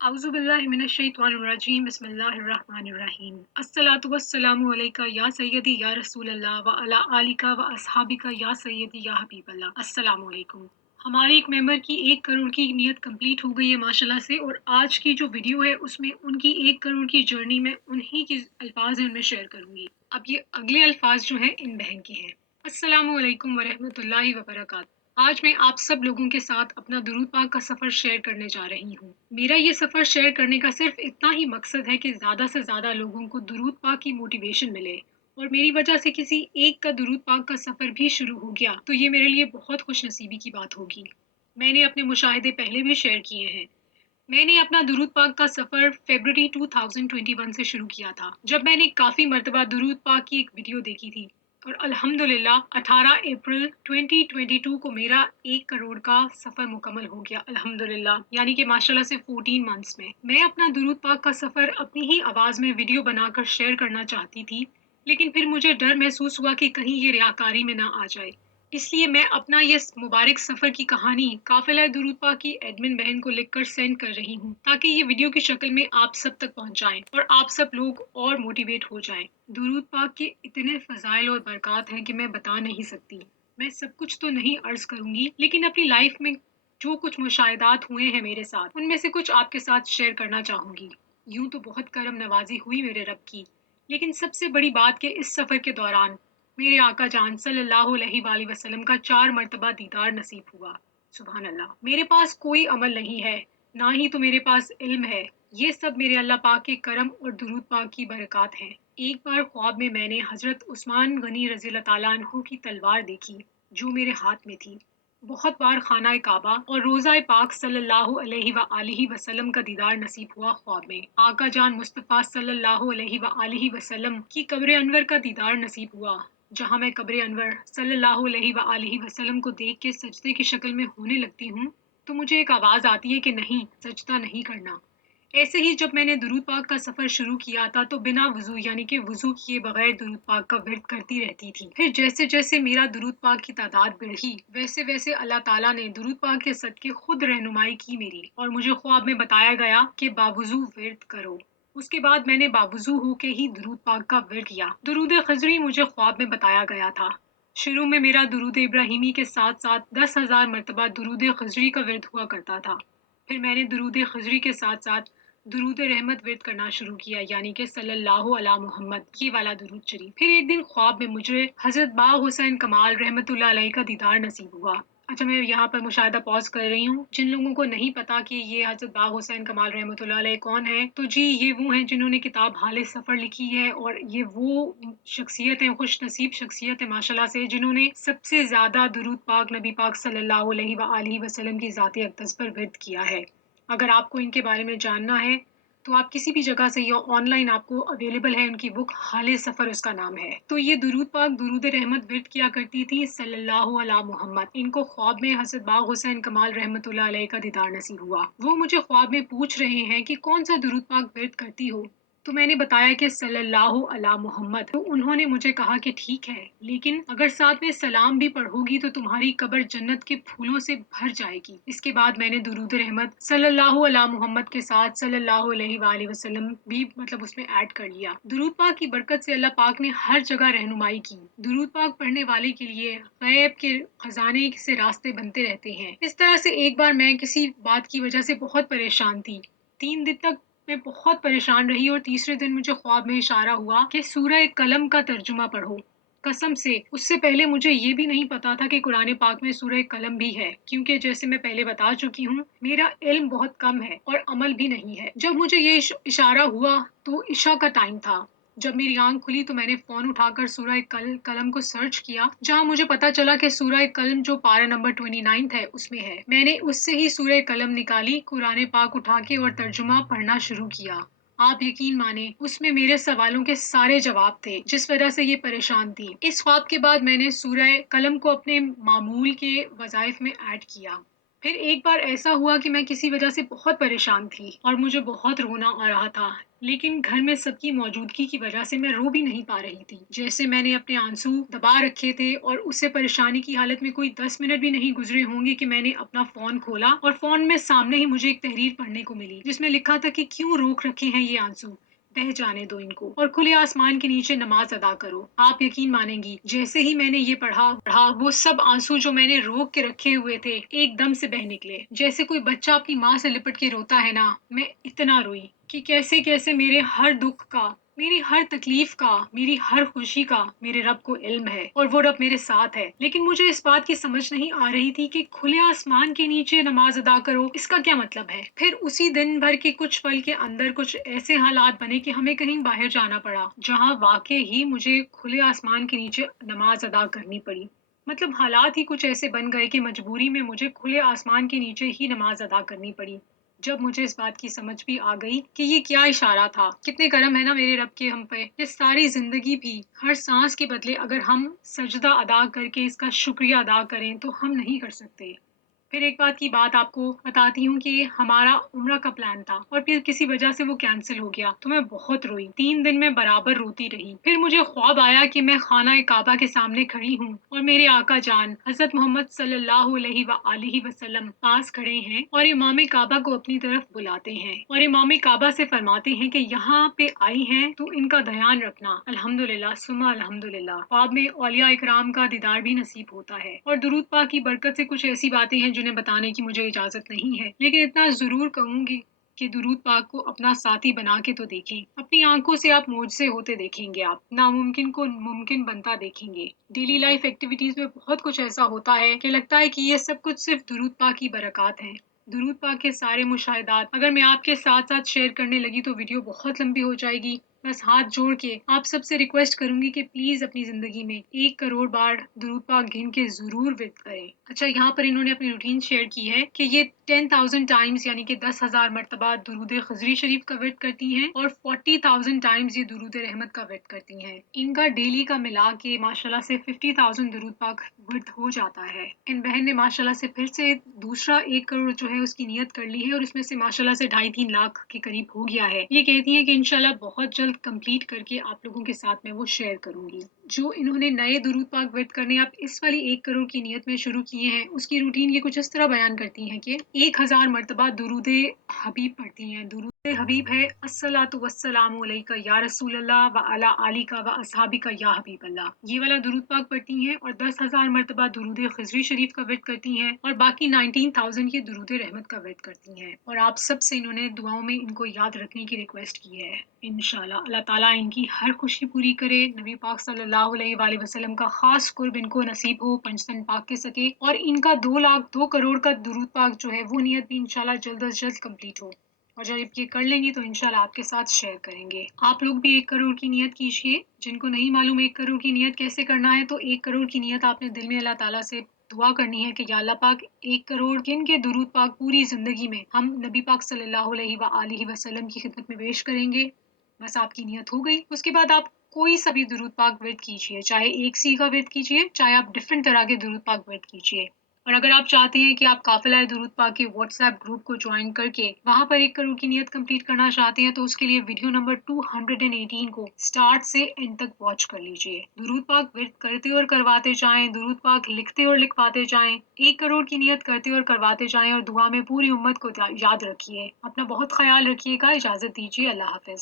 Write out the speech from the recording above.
अऊज़ु बिल्लाहि मिनश शैतानिर रजीम बिस्मिल्लाहिर रहमानिर रहीम अस्सलातु वस्सलामु अलैका या सय्यदी या रसूल अल्लाह व अला आलिका व अस्हाबिका या सय्यदी या हबीब अल्लाह अस्सलामु अलैकुम। हमारे एक मेंबर की 1 करोड़ की नियत कंप्लीट हो गई है माशाल्लाह से, और आज की जो वीडियो है उसमें उनकी 1 करोड़ की जर्नी में उन्हीं के अल्फाज हैं उनमें शेयर करूंगी। अब ये अगले अल्फाज जो हैं इन बहन के हैं। अस्सलामु अलैकुम व रहमतुल्लाहि व बरकातहू। आज मैं आप सब लोगों के साथ अपना दुरूद पाक का सफ़र शेयर करने जा रही हूँ। मेरा ये सफ़र शेयर करने का सिर्फ इतना ही मकसद है कि ज़्यादा से ज़्यादा लोगों को दुरूद पाक की मोटिवेशन मिले, और मेरी वजह से किसी एक का दुरूद पाक का सफ़र भी शुरू हो गया तो ये मेरे लिए बहुत खुश नसीबी की बात होगी। मैंने अपने मुशाहिदे पहले भी शेयर किए हैं। मैंने अपना दुरूद पाक का सफ़र फ़रवरी 2021 से शुरू किया था, जब मैंने काफ़ी मर्तबा दुरूद पाक की एक वीडियो देखी थी, और अल्हम्दुलिल्लाह 18 अप्रैल 2022 को मेरा 1 करोड़ का सफ़र मुकम्मल हो गया अल्हम्दुलिल्लाह, यानी कि माशाल्लाह से 14 मंथ्स में। मैं अपना दुरूद पाक का सफ़र अपनी ही आवाज़ में वीडियो बनाकर शेयर करना चाहती थी, लेकिन फिर मुझे डर महसूस हुआ कि कहीं ये रियाकारी में ना आ जाए। इसलिए मैं अपना ये मुबारक सफ़र की कहानी काफ़िला दुरूद पाक की एडमिन बहन को लिखकर सेंड कर रही हूँ, ताकि ये वीडियो की शक्ल में आप सब तक पहुँच जाए और आप सब लोग और मोटिवेट हो जाएं। दुरूद पाक के इतने फ़ज़ाइल और बरक़ात हैं कि मैं बता नहीं सकती। मैं सब कुछ तो नहीं अर्ज़ करूँगी, लेकिन अपनी लाइफ में जो कुछ मुशाहिदात हुए हैं मेरे साथ, उनमें से कुछ आपके साथ शेयर करना चाहूँगी। यूँ तो बहुत करम नवाज़ी हुई मेरे रब की, लेकिन सबसे बड़ी बात कि इस सफ़र के दौरान मेरे आका जान सल्लल्लाहु अलैहि वसल्लम का 4 मर्तबा दीदार नसीब हुआ। सुभान अल्लाह। मेरे पास कोई अमल नहीं है, ना ही तो मेरे पास इल्म है। ये सब मेरे अल्लाह पाक के करम और दुरूद पाक की बरक़ात हैं। एक बार ख्वाब में मैंने हज़रत उस्मान गनी रज़ी अल्लाह ताला अन्हु की तलवार देखी, जो मेरे हाथ में थी। बहुत बार खाना काबा और रोज़ा पाक सल्लल्लाहु अलैहि वसल्लम का दीदार नसीब हुआ ख्वाब में। आका जान मुस्तफ़ा सल्लल्लाहु अलैहि वसल्लम की कब्र अनवर का दीदार नसीब हुआ, जहाँ मैं कब्र अनवर सल्लल्लाहु अलैहि वसल्लम को देख के सजदे की शक्ल में होने लगती हूँ, तो मुझे एक आवाज़ आती है कि नहीं, सजदा नहीं करना। ऐसे ही जब मैंने दुरूद पाक का सफ़र शुरू किया था तो बिना वज़ू यानी कि वज़ू किए बगैर दुरूद पाक का विर्द करती रहती थी। फिर जैसे-जैसे मेरा दुरूद पाक की तादाद बढ़ी, वैसे-वैसे अल्लाह ताला ने दुरूद पाक के सदके खुद रहनुमाई की मेरी, और मुझे ख्वाब में बताया गया कि बावज़ू विर्द करो। उसके बाद मैंने बावज़ू होके ही दुरूद पाक का विर्द किया। दुरूद ख़ज़री मुझे ख्वाब में बताया गया था। शुरू में मेरा दुरूद इब्राहिमी के साथ-साथ 10,000 मर्तबा दुरूद ख़ज़री का विर्द हुआ करता था। फिर मैंने दुरूद ख़ज़री के साथ-साथ दुरूद रहमत विर्द करना शुरू किया, यानी कि सल्लल्लाहु अला मुहम्मद, ये वाला दुरूद शरीफ। फिर एक दिन ख्वाब में मुझे हज़रत बाग़ हुसैन कमाल रहमतुल्लाह अलैह का दीदार नसीब हुआ। अच्छा, मैं यहाँ पर मुशाहिदा पॉज़ कर रही हूँ। जिन लोगों को नहीं पता कि ये हज़रत बाग़ हुसैन कमाल रहमतुल्लाह अलैह कौन है, तो जी ये वो हैं जिन्होंने किताब हाले सफ़र लिखी है, और ये वो शख्सियत हैं, खुश नसीब शख्सियत है माशाल्लाह से, जिन्होंने सबसे ज़्यादा दुरूद पाक नबी पाक सल्लल्लाहु अलैहि वसल्लम की ज़ात अक़दस पर विर्द किया है। अगर आपको इनके बारे में जानना है तो आप किसी भी जगह से, या ऑनलाइन आपको अवेलेबल है उनकी बुक, हाले सफ़र उसका नाम है। तो ये दुरूद पाक दुरूद रहमत विर्द किया करती थी सल्लल्लाहु अला मुहम्मद। इनको ख्वाब में हज़रत बाग़ हुसैन कमाल रहमतुल्लाह अलैह का दीदार नसीब हुआ। वो मुझे ख्वाब में पूछ रहे हैं कि कौन सा दुरूद पाक विर्द करती हो, तो मैंने बताया कि सल्लल्लाहु अला मुहम्मद। तो उन्होंने मुझे कहा कि ठीक है, लेकिन अगर साथ में सलाम भी पढ़ोगी तो तुम्हारी कब्र जन्नत के फूलों से भर जाएगी। इसके बाद मैंने दुरूद रहमत सल्लल्लाहु अला मुहम्मद के साथ सल्लल्लाहु अलैहि वसल्लम भी उसमें ऐड कर लिया। दुरूद पाक की बरकत से अल्लाह पाक ने हर जगह रहनुमाई की। दुरूद पाक पढ़ने वाले के लिए गैब के खजाने से रास्ते बनते रहते हैं। इस तरह से एक बार मैं किसी बात की वजह से बहुत परेशान थी। 3 दिन तक मैं बहुत परेशान रही, और तीसरे दिन मुझे ख्वाब में इशारा हुआ कि सूरह कलम का तर्जुमा पढ़ो। कसम से उससे पहले मुझे ये भी नहीं पता था कि कुरान पाक में सूरह कलम भी है, क्योंकि जैसे मैं पहले बता चुकी हूँ, मेरा इल्म बहुत कम है और अमल भी नहीं है। जब मुझे ये इशारा हुआ तो इशा का टाइम था। जब मेरी आंख खुली तो मैंने फोन उठाकर सूरह कलम को सर्च किया, जहां मुझे पता चला कि सूरह कलम जो पारा नंबर 29 है उसमें है। मैंने उससे ही सूरह कलम निकाली, कुरान पाक उठा के और तर्जुमा पढ़ना शुरू किया। आप यकीन माने, उसमें मेरे सवालों के सारे जवाब थे, जिस वजह से ये परेशान थी। इस ख्वाब के बाद मैंने सूरह कलम को अपने मामूल के वज़ाइफ में ऐड किया। फिर एक बार ऐसा हुआ कि मैं किसी वजह से बहुत परेशान थी और मुझे बहुत रोना आ रहा था। लेकिन घर में सबकी मौजूदगी की वजह से मैं रो भी नहीं पा रही थी। जैसे मैंने अपने आंसू दबा रखे थे और उससे परेशानी की हालत में कोई 10 मिनट भी नहीं गुजरे होंगे कि मैंने अपना फ़ोन खोला और फ़ोन में सामने ही मुझे एक तहरीर पढ़ने को मिली, जिसमें लिखा था कि क्यों रोक रखे हैं ये आंसू, बह जाने दो इनको और खुले आसमान के नीचे नमाज अदा करो। आप यकीन मानेंगी, जैसे ही मैंने ये पढ़ा वो सब आंसू जो मैंने रोक के रखे हुए थे एकदम से बह निकले। जैसे कोई बच्चा अपनी माँ से लिपट के रोता है ना, मैं इतना रोई कि कैसे कैसे मेरे हर दुख का, मेरी हर तकलीफ का, मेरी हर खुशी का मेरे रब को इल्म है और वो रब मेरे साथ है। लेकिन मुझे इस बात की समझ नहीं आ रही थी कि खुले आसमान के नीचे नमाज अदा करो, इसका क्या मतलब है। फिर उसी दिन भर के कुछ पल के अंदर कुछ ऐसे हालात बने कि हमें कहीं बाहर जाना पड़ा, जहाँ वाकई ही मुझे खुले आसमान के नीचे नमाज अदा करनी पड़ी। मतलब हालात ही कुछ ऐसे बन गए कि मजबूरी में मुझे खुले आसमान के नीचे ही नमाज अदा करनी पड़ी। जब मुझे इस बात की समझ भी आ गई कि ये क्या इशारा था, कितने करम है ना मेरे रब के हम पे। ये सारी जिंदगी भी हर सांस के बदले अगर हम सजदा अदा करके इसका शुक्रिया अदा करें तो हम नहीं कर सकते। फिर एक बात की बात आपको बताती हूँ कि हमारा उम्रा का प्लान था और फिर किसी वजह से वो कैंसिल हो गया, तो मैं बहुत रोई। 3 दिन मैं बराबर रोती रही। फिर मुझे ख्वाब आया कि मैं खाना काबा के सामने खड़ी हूँ और मेरे आका जान हजरत मोहम्मद सल्लल्लाहु अलैहि वसल्लम पास खड़े हैं और इमाम काबा को अपनी तरफ बुलाते हैं और इमाम काबा से फरमाते हैं कि यहाँ पे आई हैं तो इनका ध्यान रखना। अल्हम्दुलिल्लाह सुम्मा अल्हम्दुलिल्लाह, ख्वाब में औलिया इकराम का दीदार भी नसीब होता है और दुरूद पाक की बरकत से कुछ ऐसी बातें हैं जिन्हें बताने की मुझे इजाजत नहीं है, लेकिन इतना जरूर कहूंगी कि दुरूद पाक को अपना साथी बना के तो देखें। अपनी आंखों से आप मुझसे होते देखेंगे, आप नामुमकिन को मुमकिन बनता देखेंगे। डेली लाइफ एक्टिविटीज में बहुत कुछ ऐसा होता है कि लगता है कि ये सब कुछ सिर्फ दुरूद पाक की बरकत है। दुरूद पाक के सारे मुशाहिदात अगर मैं आपके साथ साथ शेयर करने लगी तो वीडियो बहुत लंबी हो जाएगी। बस हाथ जोड़ के आप सबसे रिक्वेस्ट करूंगी कि प्लीज अपनी जिंदगी में 1 करोड़ बार दुरूद पाक गिन के जरूर विद करें। अच्छा, यहाँ पर इन्होंने अपनी रूटीन शेयर की है कि ये 10,000 टाइम्स यानी कि 10,000 मरतबा दुरूद खजरी शरीफ का विद करती हैं और 40,000 टाइम्स ये दुरूद रहमत का विद करती हैं। इनका डेली का मिला के माशाल्लाह से 50,000 दुरूद पाक विद हो जाता है। इन बहन ने माशाल्लाह से फिर से दूसरा 1 करोड़ जो है उसकी नियत कर ली है और उसमें से माशाल्लाह से 2.5-3 लाख के करीब हो गया है। ये कहती हैं कि इंशाल्लाह बहुत जल्द कंप्लीट करके आप लोगों के साथ मैं वो शेयर करूंगी। जो इन्होंने नए दुरूद पाक विद करने आप इस वाली 1 करोड़ की नियत में शुरू किए हैं, उसकी रूटीन ये कुछ इस तरह बयान करती हैं कि 1,000 मरतबा दुरूद हबीब पढ़ती हैं। दुरूद हबीब है अस्सलातु वस्सलामु अलैका या रसूल अल्लाह व अला आलिका व अस्हाबिका या हबीब अल्लाह। ये वाला दुरूद पाक पढ़ती हैं और 10,000 मरतबा दुरूद खजरी शरीफ का विद करती हैं और बाकी 19,000 ये दुरूद रहमत का विद करती हैं। और आप सब से इन्होंने दुआओं में इनको याद रखने की रिक्वेस्ट की है। इंशाल्लाह अल्लाह ताला इनकी हर खुशी पूरी करे। नबी पाक सल्लल्लाहु अलैहि वसल्लम का खास कुर्ब इनको नसीब हो पंचतन पाक के सके और इनका 2 लाख 2 करोड़ का दुरूद पाक जो है वो नियत भी इंशाल्लाह जल्द अज जल्द कंप्लीट हो। और जब ये कर लेंगी तो इंशाल्लाह आपके साथ शेयर करेंगे। आप लोग भी 1 करोड़ की नियत कीजिए। जिनको नहीं मालूम 1 करोड़ की नियत कैसे करना है, तो 1 करोड़ की नियत आपने दिल में अल्लाह ताला से दुआ करनी है कि या अल्लाह पाक 1 करोड़ किन के दुरूद पाक पूरी जिंदगी में हम नबी पाक सल्लल्लाहु अलैहि वसल्लम की खिदमत में पेश करेंगे। बस आपकी नियत हो गई। उसके बाद आप कोई सा भी दुरूद पाक विद कीजिए, चाहे एक सी का विद कीजिए, चाहे आप डिफरेंट तरह के दुरूद पाक विद कीजिए। और अगर आप चाहते हैं कि आप काफिला दुरूद पाक के व्हाट्सएप ग्रुप को ज्वाइन करके वहां पर 1 करोड़ की नियत कंप्लीट करना चाहते हैं, तो उसके लिए वीडियो नंबर 218 को स्टार्ट से एंड तक वॉच कर लीजिए। दुरूद पाक विद करते और करवाते जाएं, दुरूद पाक लिखते और लिखवाते जाएं, 1 करोड़ की नियत करते और करवाते जाएं और दुआ में पूरी उम्मत को याद रखिए। अपना बहुत ख्याल रखिएगा। इजाजत दीजिए। अल्लाह हाफिज।